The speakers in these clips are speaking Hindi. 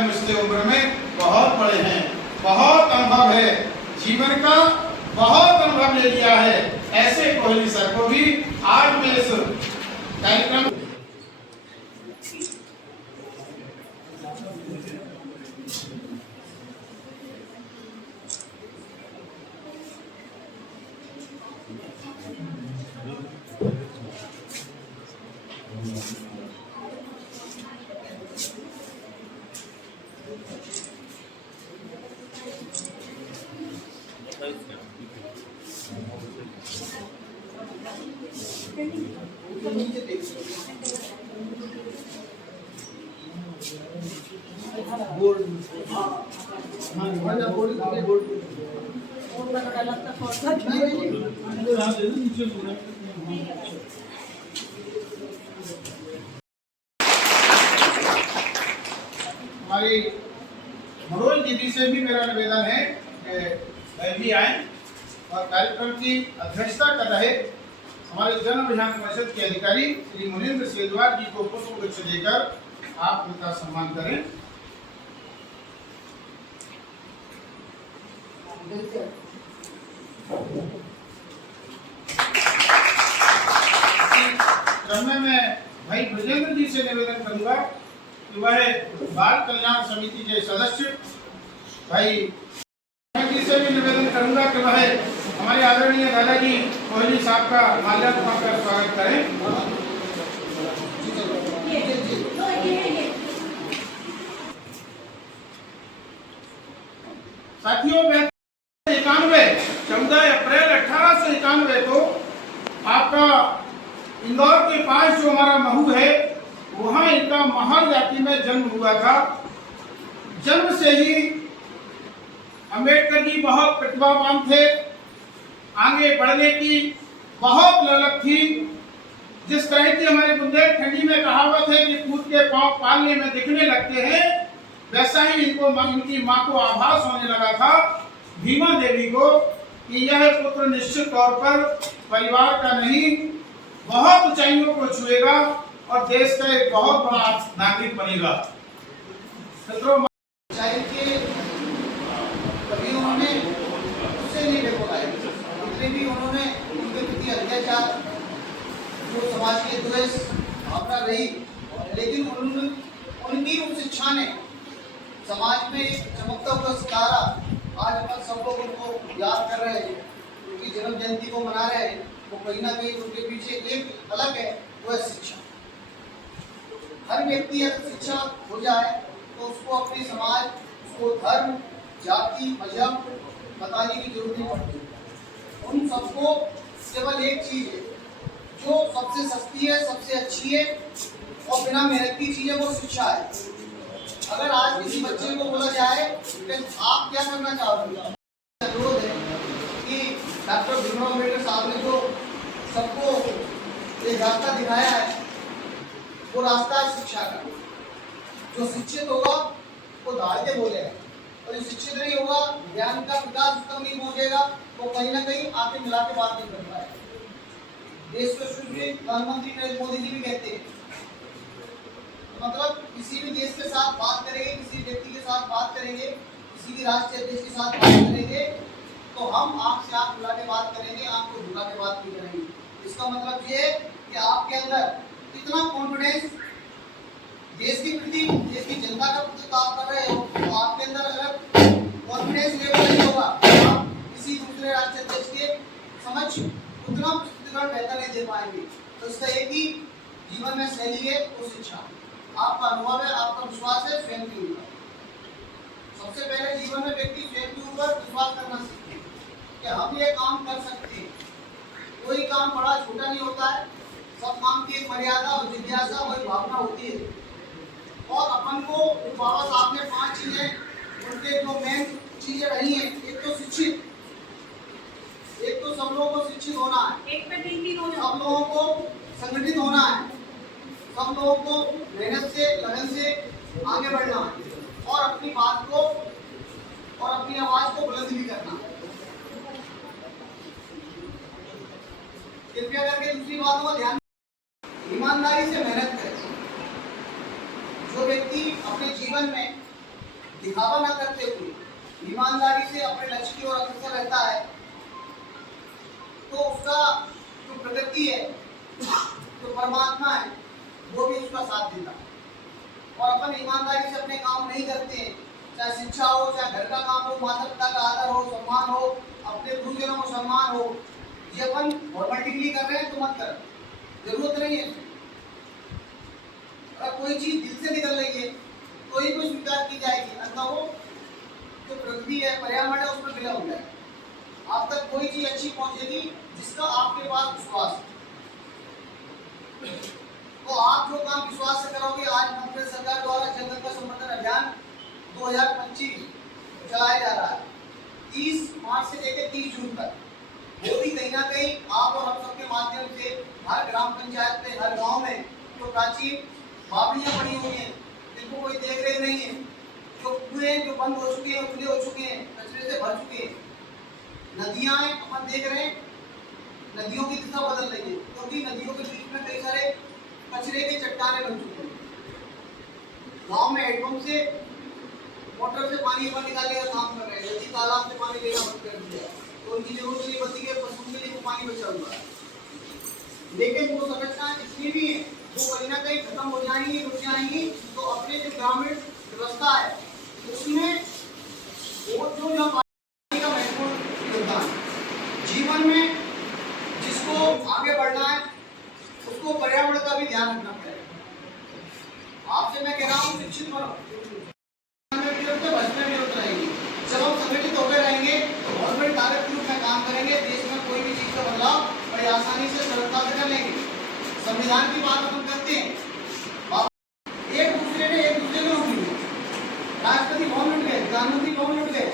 है मुझसे उम्र में बहुत बड़े हैं, बहुत अनुभव है, जीवन का बहुत अनुभव ले लिया है। ऐसे कोहली सर को भी आज मैं इस कार्यक्रम हमारी मनोज दीदी से भी मेरा निवेदन है कि वह भी आए और कार्यक्रम की अध्यक्षता कर रहे हमारे जन अभियान परिषद के अधिकारी श्री मुनीन्द्र सेजवार जी को पुष्प गुच्छ देकर आप उनका सम्मान करें। क्रम में मैं भाई ब्रजेंद्र जी से निवेदन करूंगा कि वह बाल कल्याण समिति के सदस्य भाई जी से भी निवेदन करूंगा कि वह हमारे आदरणीय दादाजी कोहली साहब का माल्यार्पण कर स्वागत करें। साथियों, 14 अप्रैल 1891 को आपका इंदौर के पास जो हमारा महू है वहां इनका महार जाति में जन्म हुआ था। जन्म से ही अंबेडकर जी बहुत प्रतिभावान थे, आगे बढ़ने की बहुत ललक थी। जिस तरह की हमारे बुंदेलखंडी में कहावत है कि कूद के पांव पालने में दिखने लगते हैं, वैसा ही इनकी माँ को आभास होने लगा था भीमा देवी को कि यह पुत्र निश्चित तौर पर परिवार का नहीं बहुत ऊंचाइयों को छुएगा और देश का एक बहुत बड़ा नागरिक बनेगा। कभी उन्होंने उससे नहीं देखो जितने भी उन्होंने उनके प्रति अत्याचार जो समाज के द्वेष भावना रही, लेकिन उनकी उस शिक्षा ने समाज में चमकता हुआ सितारा आज अपन सब लोग उनको याद कर रहे हैं, उनकी जन्म जयंती को मना रहे हैं। वो कहीं ना कहीं उनके पीछे एक अलग है, वो है शिक्षा। हर व्यक्ति अगर शिक्षा हो जाए तो उसको अपने समाज, उसको धर्म, जाति, मजहब बताने की जरूरत नहीं पड़ती। उन सबको केवल एक चीज है जो सबसे सस्ती है, सबसे अच्छी है और बिना मेहनत की चीज है, वो शिक्षा है। अगर आज किसी बच्चे को बोला जाए कि आप क्या करना चाहोगे, अनुरोध है कि डॉक्टर भीमराव अम्बेडकर साहब ने जो सबको एक रास्ता दिखाया है, वो रास्ता है शिक्षा का। जो शिक्षित होगा वो धारते बोलेगा और जो शिक्षित नहीं होगा, ज्ञान का विकास तक नहीं पहुंचेगा, वो कहीं ना कहीं आके मिला के बात नहीं कर पाएगा। देश के सुप्रीम प्रधानमंत्री नरेंद्र मोदी जी भी कहते हैं, मतलब किसी भी देश के साथ बात करेंगे, किसी व्यक्ति के साथ बात करेंगे, किसी भी राष्ट्रीय अध्यक्ष के साथ बात करेंगे तो हम आंख से आंख मिला के बात करेंगे, आंख को झुका के बात नहीं करेंगे। इसका मतलब ये कि आपके अंदर इतना कॉन्फिडेंस देश की प्रति, देश की जनता का प्रति काम कर रहे हो, तो आपके अंदर अगर कॉन्फिडेंस लेवल नहीं होगा तो आप किसी दूसरे राष्ट्रीय अध्यक्ष के समक्ष उतना प्रस्तुतिकरण बेहतर नहीं दे पाएंगे। तो इसका एक ही जीवन में शैली है, वो शिक्षा। आपका अनुभव है, आपका विश्वास है स्वयं के ऊपर। सबसे पहले जीवन में व्यक्ति स्वयं के ऊपर विश्वास करना सीखे कि हम ये काम कर सकते हैं। कोई काम बड़ा छोटा नहीं होता है, सब काम की एक मर्यादा और जिज्ञासा और भावना होती है। और अपन को बाबा साहब ने 5 चीजें उनके जो मेन चीजें रही हैं, एक तो शिक्षित, एक तो सब लोगों को शिक्षित होना है, एक पे 3 सब लोगों को संगठित होना है, सब लोगों को मेहनत से, लगन से आगे बढ़ना है और अपनी बात को और अपनी आवाज को बुलंद भी करना है। कृपया करके दूसरी बातों का ध्यान, ईमानदारी से मेहनत करें। जो व्यक्ति अपने जीवन में ईमानदारी से अपने लक्ष्य की ओर अग्रसर रहता है तो उसका जो प्रगति है, जो परमात्मा है, वो भी उसका साथ देता है। और अपन ईमानदारी से अपने काम नहीं करते हैं, चाहे शिक्षा हो, चाहे घर का काम हो, माता पिता का आदर हो, सम्मान हो, अपने गुरुजनों को सम्मान हो, ये अपन फॉर्मेलिटी कर रहे हैं तो मत कर, जरूरत नहीं है। अगर कोई चीज दिल से निकल रही है तो ही कोई स्वीकार की जाएगी, अन्यथा वो जो प्रकृति है, पर्यावरण है, उसमें मिला हुआ है। आप तक कोई चीज अच्छी पहुंचेगी जिसका आपके पास विश्वास है। तो आप जो काम विश्वास से करोगे, आज मध्य सरकार द्वारा जंगल का संवर्धन अभियान 2025 चलाया जा रहा है 30 मार्च से लेकर 30 जून तक, वो भी कहीं ना कहीं आप और हम सबके माध्यम से हर ग्राम पंचायत में, हर गांव में जो प्राचीन बावड़ियां पड़ी हुई हैं, जिनको कोई देख रेख नहीं है, जो कुएं जो बंद हो चुके हैं, खुले हो चुके हैं, कचरे से भर चुके हैं, नदियां अपन देख रहे हैं, नदियों की दिशा बदल रही है क्योंकि नदियों के बीच में कई सारे कचरे के चट्टाने बन चुके हैं। गांव में हेडपंप से मोटर से पानी अपन निकालने का काम कर रहे हैं, नदी तालाब से पानी लेना बंद कर दिया, तो उनकी जरूरत नहीं बची कि पशुओं के लिए वो पानी बचा हुआ है। लेकिन वो संरचना जितनी भी है वो कहीं ना कहीं खत्म हो जाएंगी, रुक जाएंगी। तो अपने जो ग्रामीण व्यवस्था है उसमें वो जो पानी का महत्वपूर्ण योगदान जीवन में, जिसको आगे बढ़ना है उसको पर्यावरण का भी ध्यान रखना पड़ेगा। आपसे मैं कह रहा हूँ शिक्षित बनो, बचने में विरोध रहेगी। जब हम संगठित होकर रहेंगे तो बहुत बड़ी ताकत के रूप में काम करेंगे, देश में कोई भी चीज का बदलाव बड़ी आसानी से सरलता से कर लेंगे। संविधान की बात हम करते हैं, एक दूसरे को लूट लिया, राष्ट्रपति भवन लूट गए, प्रधानमंत्री भवन लूट गए,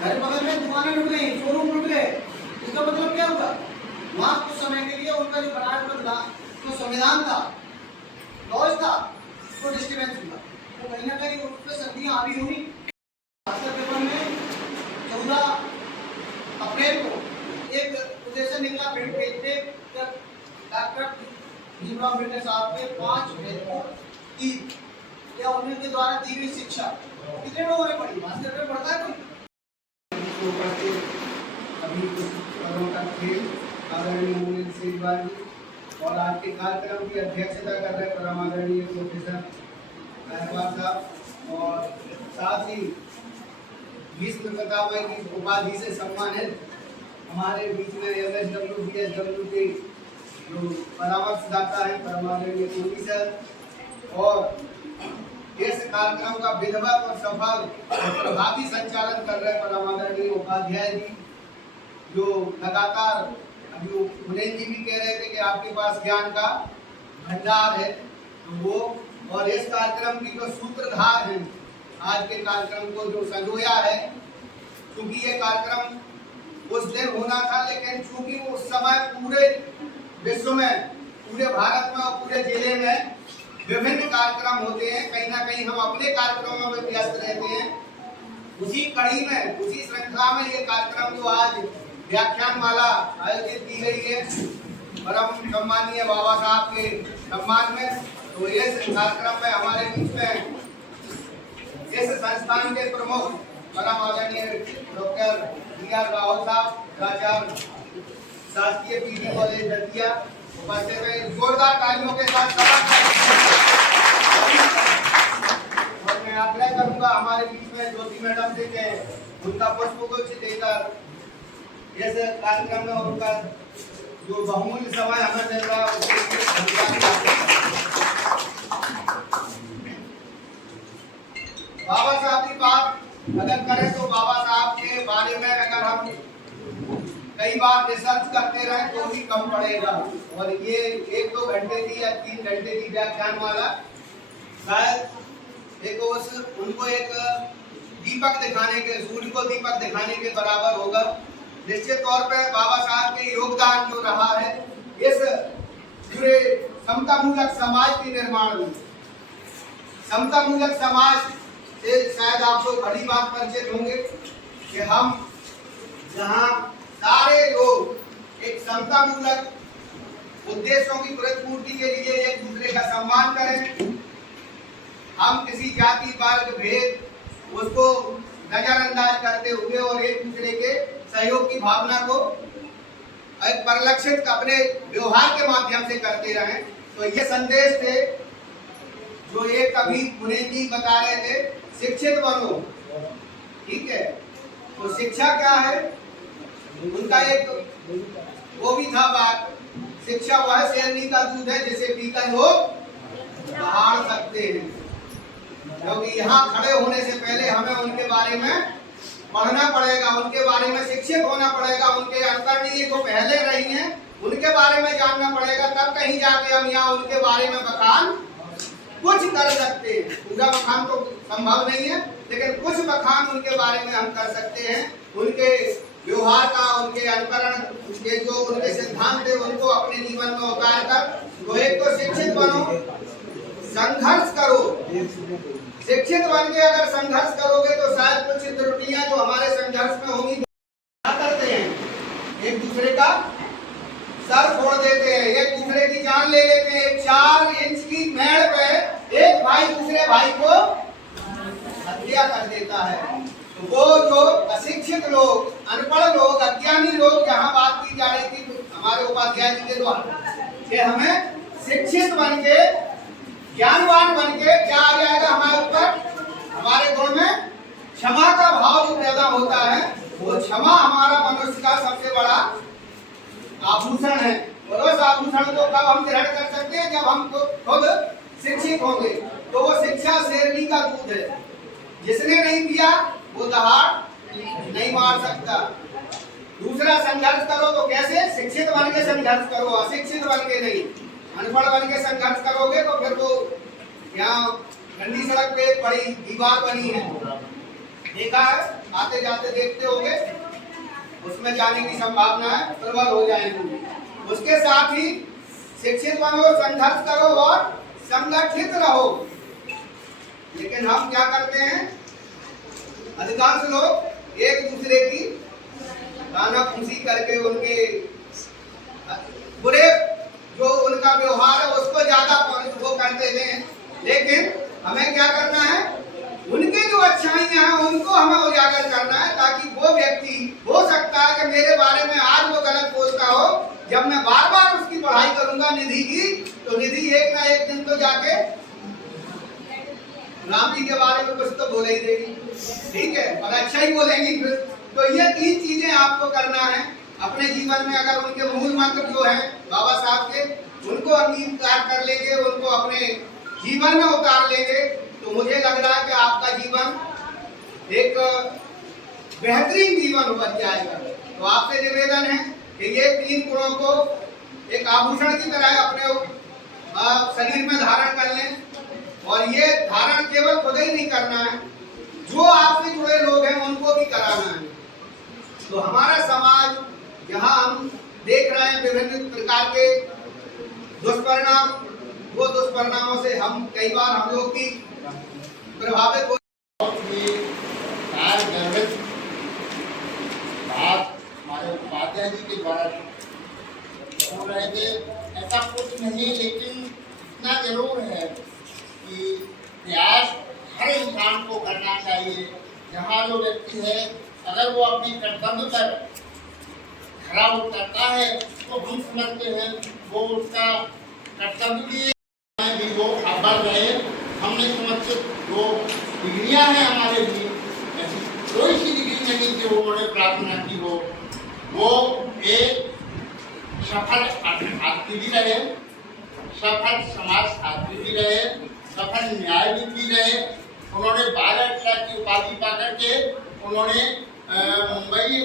घर बगल में दुकानें लूट गई, शोरूम लूट गए। इसका मतलब क्या हुआ? वहां कुछ समय के लिए उनका जो बनाया हुआ जो संविधान था, लॉज था, उसको डिस्टर्बेंस हुआ। तो कहीं ना कहीं उन पर सर्दियां हावी हुई। पेपर में 14 अप्रैल को एक उद्देश्य निकला प्रिंट पेज पे, डॉक्टर भीमराव अम्बेडकर साहब के 5 की या उनके द्वारा दी हुई शिक्षा कितने लोगों ने पढ़ी? भास्कर में पढ़ता है कोई? अभी कुछ पदों का खेल आदरणीय मोहन सिंह जी और आपके कार्यक्रम की अध्यक्षता कर रहे परमादरणीय प्रोफेसर गायकवाड़ साहब, और साथ ही विश्व कथामय की उपाधि से सम्मानित हमारे बीच में MSW BSW के जो परामर्शदाता है परमादरणीय टोनी सर, और इस कार्यक्रम का विधिवत और सफल प्रभावी संचालन कर रहे परमादरणीय उपाध्याय जी, जो लगातार अभी मुनेन जी भी कह रहे थे कि आपके पास ज्ञान का भंडार है, तो वो और इस कार्यक्रम की जो सूत्रधार है, आज के कार्यक्रम को जो संजोया है, क्योंकि ये कार्यक्रम उस दिन होना था, लेकिन चूंकि उस समय पूरे विश्व में, पूरे भारत में और पूरे जिले में विभिन्न कार्यक्रम होते हैं, कहीं ना कहीं हम अपने कार्यक्रमों में व्यस्त रहते हैं। उसी कड़ी में, उसी श्रृंखला में ये कार्यक्रम जो आज व्याख्यानमाला आयोजित की गई है परम सम्मानीय बाबा साहब के सम्मान में, तो इस कार्यक्रम में हमारे बीच में इस संस्थान के प्रमुख परम आदरणीय डॉक्टर DR राहुल साहब, प्राचार्य शासकीय PD कॉलेज दतिया, उपस्थित है। जोरदार तालियों के साथ और मैं आग्रह करूंगा हमारे बीच में ज्योति मैडम से कि उनका पुष्पगुच्छ देकर इस कार्यक्रम में उनका जो बहुमूल्य समय हमें मिल रहा है उसके लिए बाबा साहब की बात अगर करें तो बाबा साहब के बारे में अगर हम कई बार रिसर्च करते रहे तो भी कम पड़ेगा, और ये 1-2 घंटे की या 3 घंटे की व्याख्यानमाला शायद उनको एक दीपक दिखाने के, सूर्य को दीपक दिखाने के बराबर होगा। निश्चित तौर पे बाबा साहब के योगदान जो रहा है इस पूरे समतामूलक समाज के निर्माण में, समतामूलक समाज से शायद आपको बड़ी बात परिचित होंगे कि हम जहाँ सारे लोग एक समतामूलक उद्देश्यों की प्रतिपूर्ति के लिए एक दूसरे का सम्मान करें, हम किसी जाति वर्ग भेद उसको नजरअंदाज करते हुए और एक दूसरे के सहयोग की भावना को एक परिलक्षित अपने व्यवहार के माध्यम से करते रहें। तो ये संदेश थे जो एक कभी पुनीत जी बता रहे थे, शिक्षित बनो। ठीक है, तो शिक्षा क्या है, उनका एक वो भी था बात, शिक्षा वह शेरनी का दूध है जिसे पीकर लोग दहाड़ सकते हैं। क्योंकि यहाँ खड़े होने से पहले हमें उनके बारे में पढ़ना पड़ेगा, उनके बारे में शिक्षित होना पड़ेगा, उनके अनुकरणीय जो पहले रही हैं उनके बारे में जानना पड़ेगा, तब कहीं जाके हम यहाँ उनके बारे में बखान कुछ कर सकते हैं। पूरा बखान तो संभव नहीं है, लेकिन कुछ बखान उनके बारे में हम कर सकते हैं। उनके व्यवहार का, उनके अनुकरण के जो उनके सिद्धांत थे उनको अपने जीवन में उतार कर, तो एक तो शिक्षित बनो, संघर्ष करो। शिक्षित बन के अगर संघर्ष करोगे तो शायद कुछ त्रुटियां जो हमारे संघर्ष में होंगी क्या करते हैं, एक दूसरे का सर फोड़ देते हैं, एक दूसरे की जान ले लेते हैं। 4 इंच की मेड़ पे एक भाई दूसरे भाई को हत्या कर देता है। तो वो जो अशिक्षित लोग, अनपढ़ लोग, अज्ञानी लोग, जहाँ बात की जा रही थी हमारे उपाध्याय जी के द्वारा कि हमें शिक्षित बन के, ज्ञानवान बन के क्या आ जाएगा हमारे ऊपर, हमारे गुण में क्षमा का भाव जो पैदा होता है, वो क्षमा हमारा मनुष्य का सबसे बड़ा आभूषण है। और उस आभूषण को कब हम ग्रहण कर सकते हैं, जब हम खुद शिक्षित होंगे। तो वो शिक्षा शेरनी का दूध है, जिसने नहीं पिया वो दहाड़ नहीं मार सकता। दूसरा, संघर्ष करो तो कैसे, शिक्षित बन के संघर्ष करो, अशिक्षित बन के नहीं। अनपढ़ बन के संघर्ष करोगे तो फिर वो यहाँ ठंडी सड़क पे एक बड़ी दीवार बनी है, देखा है, आते जाते देखते होंगे, उसमें जाने की संभावना है, प्रबल हो जाएंगे। उसके साथ ही शिक्षित बनो, संघर्ष करो और संगठित रहो। लेकिन हम क्या करते हैं, अधिकांश लोग एक दूसरे की कानाफूसी करके उनके बुरे जो उनका व्यवहार है उसको ज्यादा वो करते हैं। लेकिन हमें क्या करना है, उनके जो अच्छाइयां हैं उनको हमें उजागर करना है, ताकि वो व्यक्ति, हो सकता है कि मेरे बारे में आज वो गलत बोलता हो, जब मैं बार बार उसकी पढ़ाई करूंगा निधि की, तो निधि एक ना एक दिन तो जाके राम जी के बारे में कुछ तो बोल ही देगी। ठीक है, और अच्छा ही बोलेंगी फिर। तो ये 3 चीजें आपको करना है अपने जीवन में। अगर उनके मूल मंत्र जो है बाबा साहब के, उनको अंगीकार कर लेंगे, उनको अपने जीवन में उतार लेंगे, तो मुझे लग रहा है कि आपका जीवन एक बेहतरीन जीवन बन जाएगा। तो आपसे निवेदन है कि ये 3 गुणों को एक आभूषण की तरह अपने शरीर में धारण कर लें। और ये धारण केवल खुद ही नहीं करना है, जो आपसे जुड़े लोग हैं उनको भी कराना है। तो हमारा समाज, जहाँ हम देख रहे हैं विभिन्न प्रकार के दुष्परिणाम, वो दुष्परिणामों से हम कई बार हम लोग भी प्रभावित हो। हमारे उपाध्याय जी के द्वारा हो रहे थे, ऐसा कुछ नहीं, लेकिन इतना जरूर है कि प्रयास हर इंसान को करना चाहिए। जहाँ जो व्यक्ति है, अगर वो अपनी कर्तव्य पर खरा उतरता है तो हम समझते हैं वो उसका कर्तव्य भी वो अव्वल रहे। हम नहीं समझते जो डिग्रियाँ हैं हमारे लिए, ऐसी कोई सी डिग्री नहीं कि उन्होंने प्रार्थना की हो, वो एक सफल छात्री भी रहे, सफल समाज छात्री भी रहे, सफल न्यायविद रहे। उन्होंने 12 की उपाधि पा करके उन्होंने मुंबई